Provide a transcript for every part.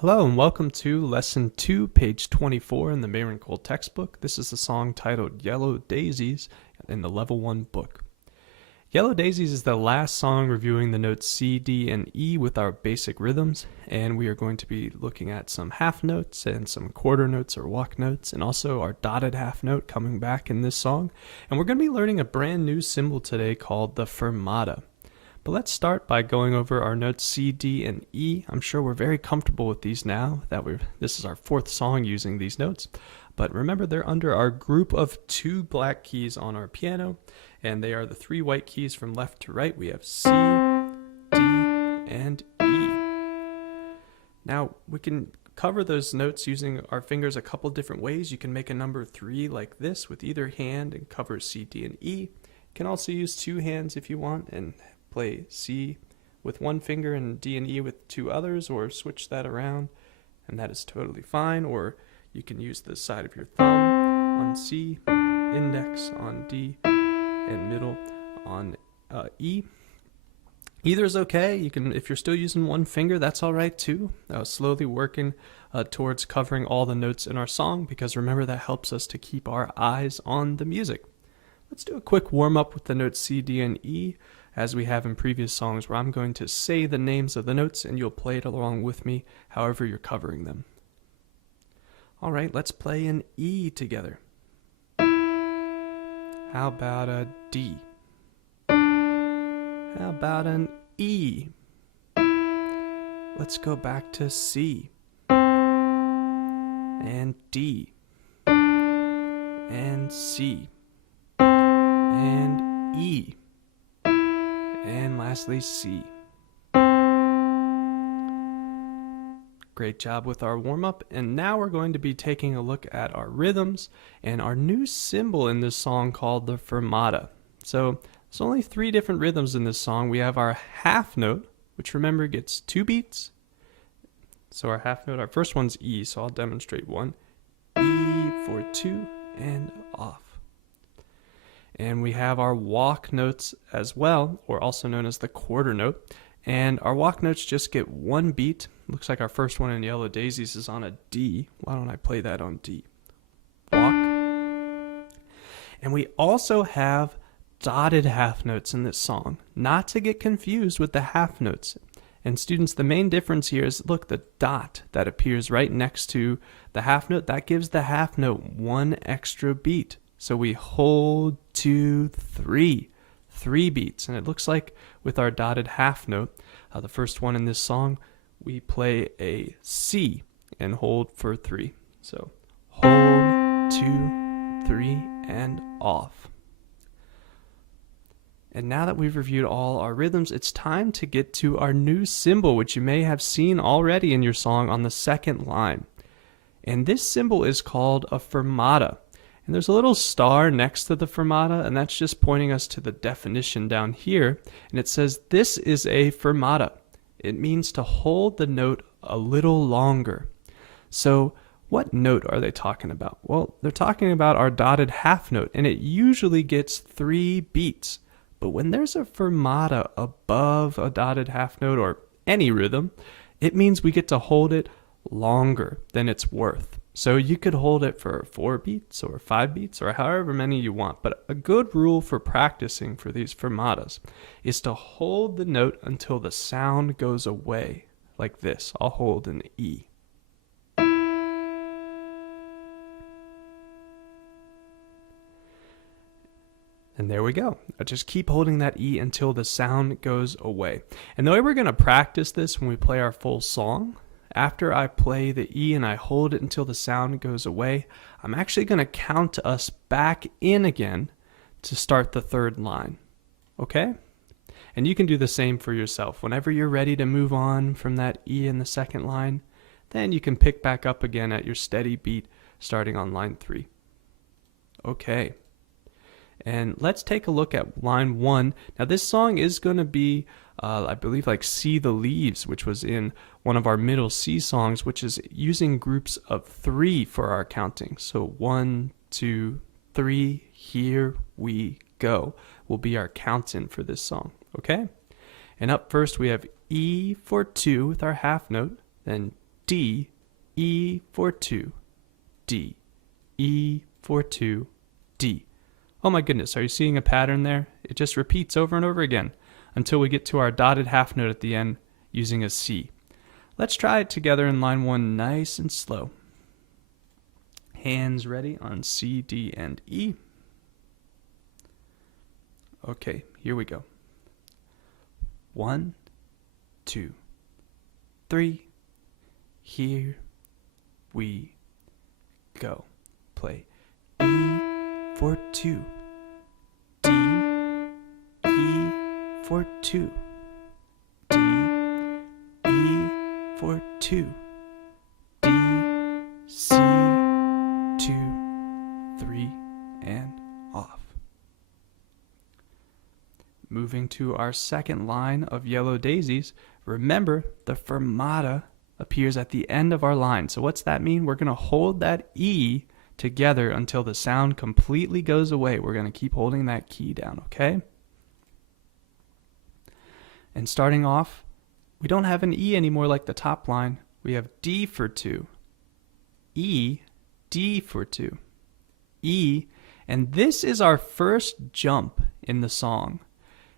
Hello and welcome to Lesson 2, page 24 in the Maren Cole textbook. This is the song titled Yellow Daisies in the Level 1 book. Yellow Daisies is the last song reviewing the notes C, D, and E with our basic rhythms, and we are going to be looking at some half notes and some quarter notes or walk notes, and also our dotted half note coming back in this song. And we're going to be learning a brand new symbol today called the fermata. But let's start by going over our notes C, D, and E. I'm sure we're very comfortable with these now that this is our fourth song using these notes. But remember, they're under our group of two black keys on our piano, and they are the three white keys from left to right. We have C, D, and E. Now, we can cover those notes using our fingers a couple different ways. You can make a number 3 like this with either hand and cover C, D, and E. You can also use two hands if you want and play C with one finger and D and E with two others, or switch that around, and that is totally fine. Or you can use the side of your thumb on C, index on D, and middle on E. Either is okay. You can, if you're still using one finger, that's all right too. Slowly working towards covering all the notes in our song, because remember, that helps us to keep our eyes on the music. Let's do a quick warm-up with the notes C, D, and E, as we have in previous songs, where I'm going to say the names of the notes and you'll play it along with me however you're covering them. All right, let's play an E together. How about a D? How about an E? Let's go back to C and D and C and E. And lastly, C. Great job with our warm-up, and now we're going to be taking a look at our rhythms and our new symbol in this song called the fermata. So there's only 3 different rhythms in this song. We have our half note, which remember gets 2 beats. So our half note, our first one's E, so I'll demonstrate one. E for 2 and off. And we have our walk notes as well, or also known as the quarter note. And our walk notes just get 1 beat. Looks like our first one in Yellow Daisies is on a D. Why don't I play that on D? Walk. And we also have dotted half notes in this song, not to get confused with the half notes. And students, the main difference here is, look, the dot that appears right next to the half note, that gives the half note 1 extra beat. So we hold 2, 3 beats. And it looks like with our dotted half note, the first one in this song, we play a C and hold for 3. So hold, 2, 3, and off. And now that we've reviewed all our rhythms, it's time to get to our new symbol, which you may have seen already in your song on the second line. And this symbol is called a fermata. And there's a little star next to the fermata, and that's just pointing us to the definition down here. And it says this is a fermata. It means to hold the note a little longer. So what note are they talking about? Well, they're talking about our dotted half note, and it usually gets 3 beats. But when there's a fermata above a dotted half note or any rhythm, it means we get to hold it longer than it's worth. So you could hold it for 4 beats or 5 beats or however many you want. But a good rule for practicing for these fermatas is to hold the note until the sound goes away, like this. I'll hold an E. And there we go. I just keep holding that E until the sound goes away. And the way we're going to practice this when we play our full song, after I play the E and I hold it until the sound goes away, I'm actually going to count us back in again to start the third line. Okay? And you can do the same for yourself. Whenever you're ready to move on from that E in the second line, then you can pick back up again at your steady beat starting on line 3. Okay. And let's take a look at line 1. Now this song is going to be, I believe, like See the Leaves, which was in one of our middle C songs, which is using groups of 3 for our counting. So 1, 2, 3, here we go will be our count-in for this song, okay? And up first we have E for 2 with our half note, then D, E for 2, D, E for 2, D. Oh my goodness, are you seeing a pattern there? It just repeats over and over again until we get to our dotted half note at the end using a C. Let's try it together in line 1 nice and slow. Hands ready on C, D, and E. Okay, here we go. 1, 2, 3. Here we go. Play E for 2, D, E for 2, D, E for 2, D, C, 2, 3, and off. Moving to our second line of Yellow Daisies, remember the fermata appears at the end of our line. So what's that mean? We're going to hold that E together until the sound completely goes away. We're going to keep holding that key down, okay? And starting off, we don't have an E anymore like the top line. We have D for 2, E, D for 2, E, and this is our first jump in the song.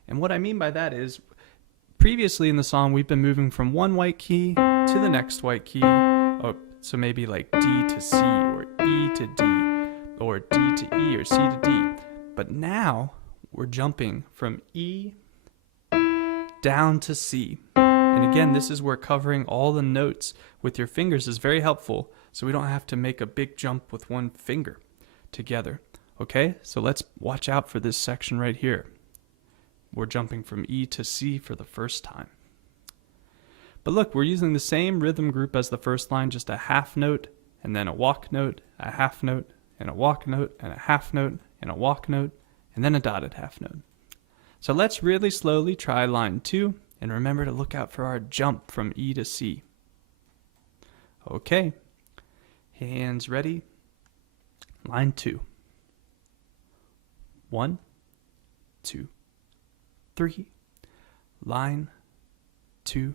And what I mean by that is, previously in the song, we've been moving from one white key to the next white key. Oh, so maybe like D to C, or E to D, or D to E, or C to D. But now we're jumping from E down to C. And again, this is where covering all the notes with your fingers is very helpful, so we don't have to make a big jump with one finger together. Okay, so let's watch out for this section right here. We're jumping from E to C for the first time. But look, we're using the same rhythm group as the first line, just a half note, and then a walk note, a half note, and a walk note, and a half note, and a walk note, and then a dotted half note. So let's really slowly try line 2, and remember to look out for our jump from E to C. Okay, hands ready. Line 2. 1, 2, 3. Line 2.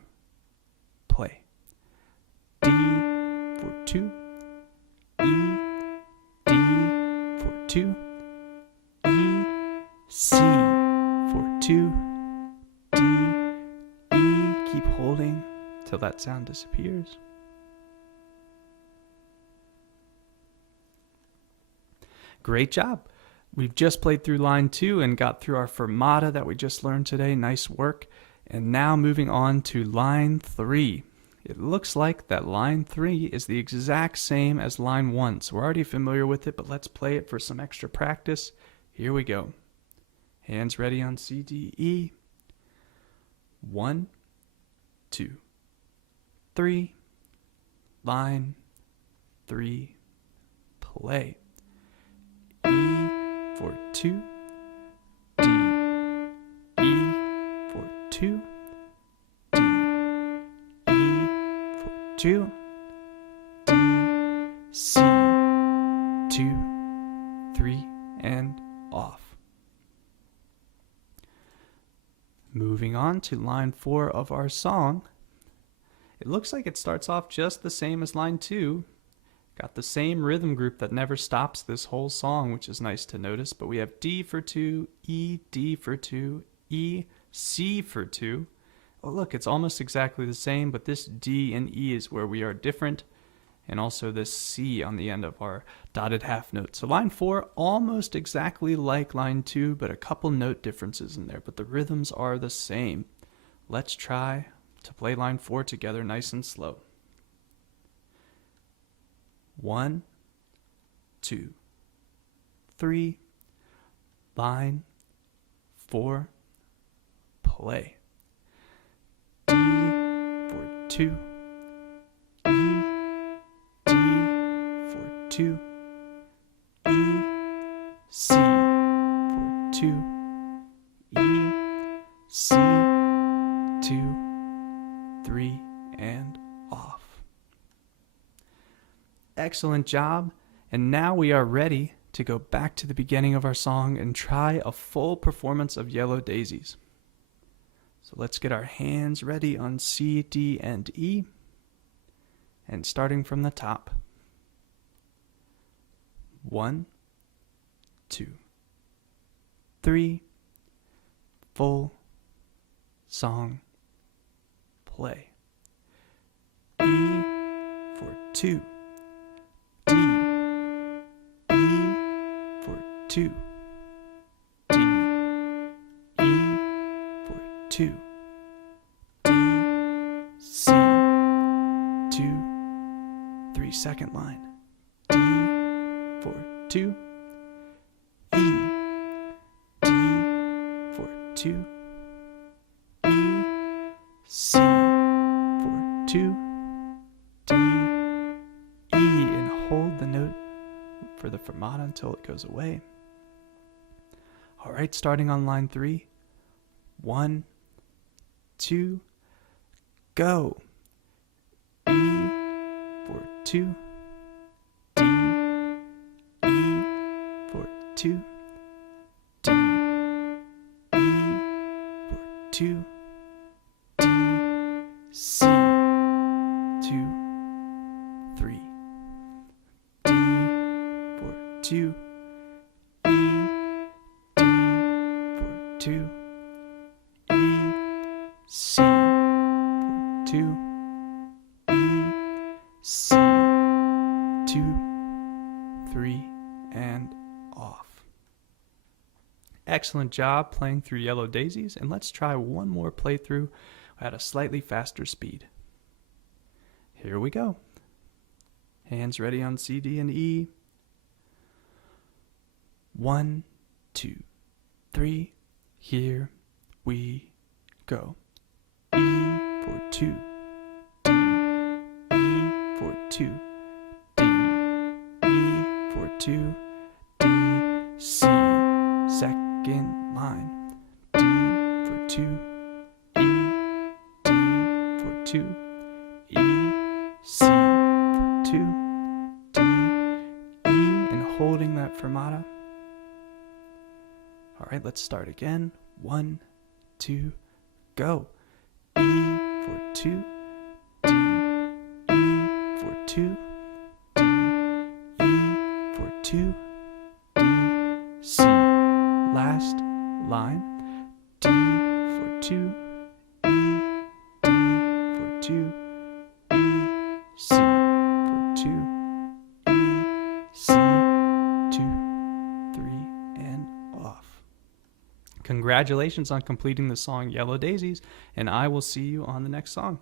Play. D for 2, E, D for 2, E, C for 2, D, E. Keep holding till that sound disappears. Great job. We've just played through line 2 and got through our fermata that we just learned today. Nice work. And now moving on to line 3. It looks like that line 3 is the exact same as line 1. So we're already familiar with it, but let's play it for some extra practice. Here we go. Hands ready on C, D, E. 1, 2, 3. Line 3. Play. E for 2, D, E for 2, D, E for 2, D, C, 2, 3, and off. Moving on to line 4 of our song. It looks like it starts off just the same as line 2. Got the same rhythm group that never stops this whole song, which is nice to notice. But we have D for 2, E, D for 2, E, C for 2. Oh, look, it's almost exactly the same, but this D and E is where we are different. And also this C on the end of our dotted half note. So line 4, almost exactly like line 2, but a couple note differences in there. But the rhythms are the same. Let's try to play line 4 together nice and slow. 1, 2, 3. Line 4. Play. D for 2, E, D for 2, E, C for 2, E, C, 2, 3, and off. Excellent job. And now we are ready to go back to the beginning of our song and try a full performance of Yellow Daisies. So let's get our hands ready on C, D, and E. And starting from the top. 1, 2, 3, full song play. E for 2, D, E for 2, D, E for 2, D, C, 2, 3, second line, D for 2, E, D for 2, E, C for 2, D, E, and hold the note for the fermata until it goes away. All right, starting on line 3, 1, 2, go. E for 2, D, E for 2, D, E for 2, D, C, 2, 3, D for 2, E, D for 2, E, C for 2, E, C, 2, 3, and off. Excellent job playing through Yellow Daisies, and let's try one more playthrough at a slightly faster speed. Here we go. Hands ready on C, D, and E. 1, 2, 3, here we go. E for 2, D, E for 2, D, E for 2, D, C, second line, D for 2, E, D for 2, E, C for 2, D, E, and holding that fermata. All right, let's start again. 1, 2, go. E for 2, D, E for 2, D, E for 2, D, C. Last line. D for 2, E, D for 2, E, C for 2, E, C, 2, 3, and off. Congratulations on completing the song Yellow Daisies, and I will see you on the next song.